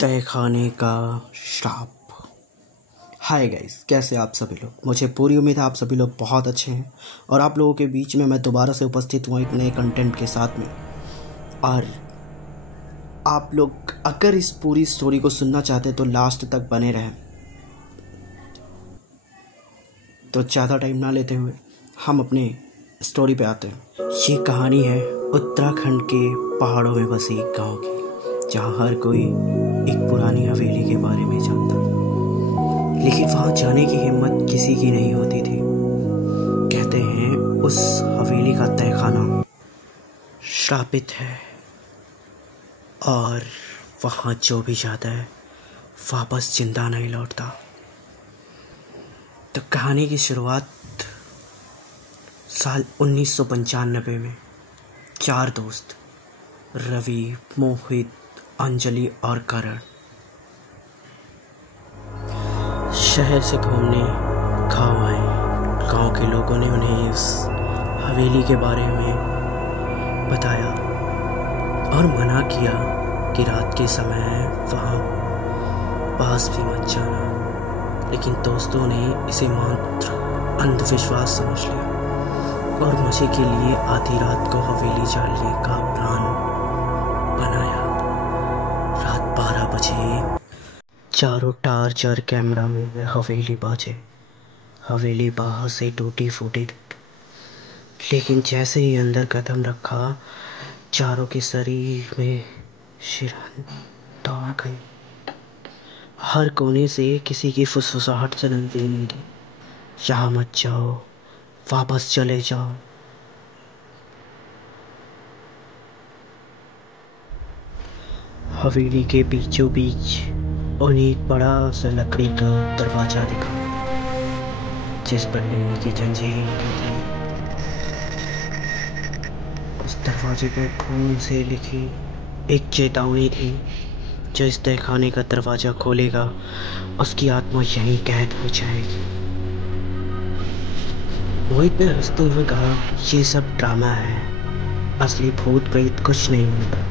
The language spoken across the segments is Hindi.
तहखाने का श्राप। हाय गाइस, कैसे आप सभी लोग। मुझे पूरी उम्मीद है आप सभी लोग बहुत अच्छे हैं और आप लोगों के बीच में मैं दोबारा से उपस्थित हुआ एक नए कंटेंट के साथ में। और आप लोग अगर इस पूरी स्टोरी को सुनना चाहते तो लास्ट तक बने रहें। तो ज़्यादा टाइम ना लेते हुए हम अपने स्टोरी पे आते हैं। ये कहानी है उत्तराखंड के पहाड़ों में बसे एक गांव की, जहां हर कोई एक पुरानी हवेली के बारे में जानता, लेकिन वहां जाने की हिम्मत किसी की नहीं होती थी। कहते हैं उस हवेली का तहखाना श्रापित है और वहां जो भी जाता है वापस जिंदा नहीं लौटता। तो कहानी की शुरुआत साल 1995 में 4 दोस्त रवि, मोहित, अंजलि और करण शहर से घूमने गाँव आए। गांव के लोगों ने उन्हें इस हवेली के बारे में बताया और मना किया कि रात के समय वहाँ पास भी मत जाना, लेकिन दोस्तों ने इसे मात्र अंधविश्वास समझ लिया और मजे के लिए आधी रात को हवेली जाने का प्लान बनाया। रात 12 बजे चारों टार्च और कैमरा में हवेली बाजे। हवेली बाहर से टूटी फूटी, लेकिन जैसे ही अंदर कदम रखा चारों के शरीर में शिरन दौड़ गई। हर कोने से किसी की फुसफुसाहट सुनाई दी, यहाँ मत जाओ, वापस चले जाओ। हवेली के बीचों बीच उन्हें एक बड़ा सा लकड़ी का दरवाजा दिखा, जिस पर लोहे की जंजीर थी। उस दरवाजे पर खून से लिखी एक चेतावनी थी, जो इस तहखाने का दरवाजा खोलेगा उसकी आत्मा यहीं कैद हो जाएगी। मोहित ने हंसते हुए कहा, ये सब ड्रामा है, असली भूत प्रेत कुछ नहीं होता।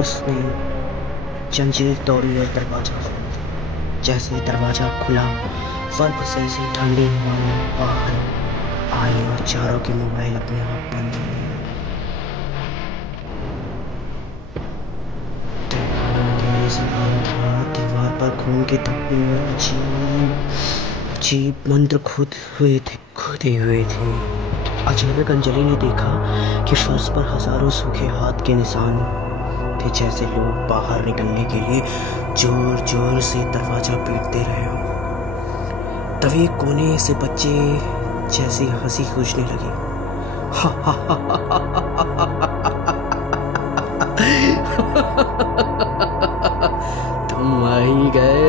उसने जंजीर तोड़ी और दरवाजा खोला। जैसे ही दरवाजा खुला, फर्क से ठंडी हवा बाहर आई और चारों के मोबाइल अपने आप बंद हो गए। दीवार पर खून के धब्बे और अजीब मंत्र खुदे हुए थे। अचानक अंजलि ने देखा कि फर्श पर हजारों सूखे हाथ के निशान थे, जैसे लोग बाहर निकलने के लिए जोर जोर से दरवाजा पीटते रहे हो। तभी एक कोने से बच्चे जैसी हंसी गूंजने लगी। तुम आ ही गए।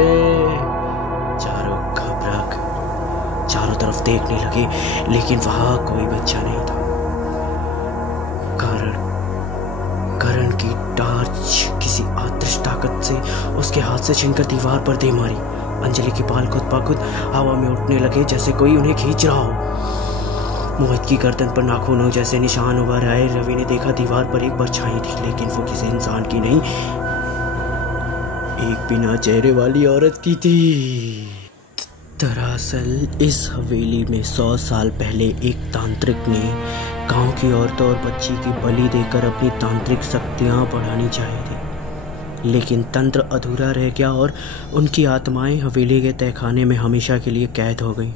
चारों घबरा कर चारों तरफ देखने लगे, लेकिन वहां कोई बच्चा नहीं था। करण की टार्च किसी अदृश्य ताकत से उसके हाथ से छीनकर दीवार पर दे मारी। अंजलि के बाल खुद ब खुद हवा में उठने लगे, जैसे कोई उन्हें खींच रहा हो। मोहित की गर्दन पर नाखूनों जैसे निशान उभर आए। रवि ने देखा दीवार पर एक परछाई थी, लेकिन वो किसी इंसान की नहीं, एक बिना चेहरे वाली औरत की थी। दरअसल इस हवेली में 100 साल पहले एक तांत्रिक ने गांव की औरतों और बच्ची की बलि देकर अपनी तांत्रिक शक्तियां बढ़ानी चाहिए थी, लेकिन तंत्र अधूरा रह गया और उनकी आत्माएं हवेली के तहखाने में हमेशा के लिए कैद हो गई।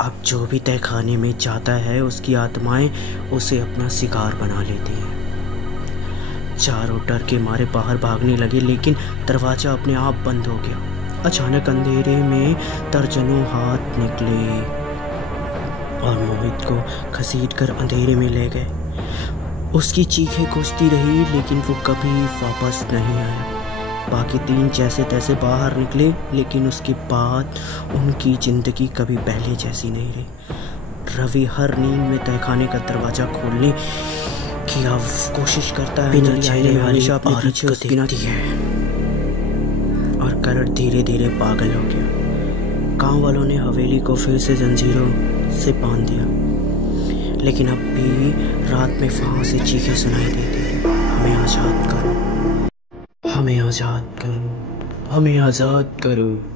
अब जो भी तहखाने में जाता है उसकी आत्माएं उसे अपना शिकार बना लेती हैं। चारों डर के मारे बाहर भागने लगे, लेकिन दरवाजा अपने आप बंद हो गया। अचानक अंधेरे में दर्जनों हाथ निकले और मोहित को घसीटकर अंधेरे में ले गए। उसकी चीखें गूंजती रही, लेकिन वो कभी वापस नहीं आया। बाकी 3 जैसे तैसे बाहर निकले, लेकिन उसके बाद उनकी जिंदगी कभी पहले जैसी नहीं रही। रवि हर नींद में तहखाने का दरवाजा खोलने की कोशिश करता है, हमेशा अपने पीछे उसकी है, और करण धीरे धीरे पागल हो गया। गांव वालों ने हवेली को फिर से जंजीरों से बांध दिया, लेकिन अब भी रात में वहाँ से चीखें सुनाई देती हैं, हमें आज़ाद करो, हमें आज़ाद करो, हमें आज़ाद करो।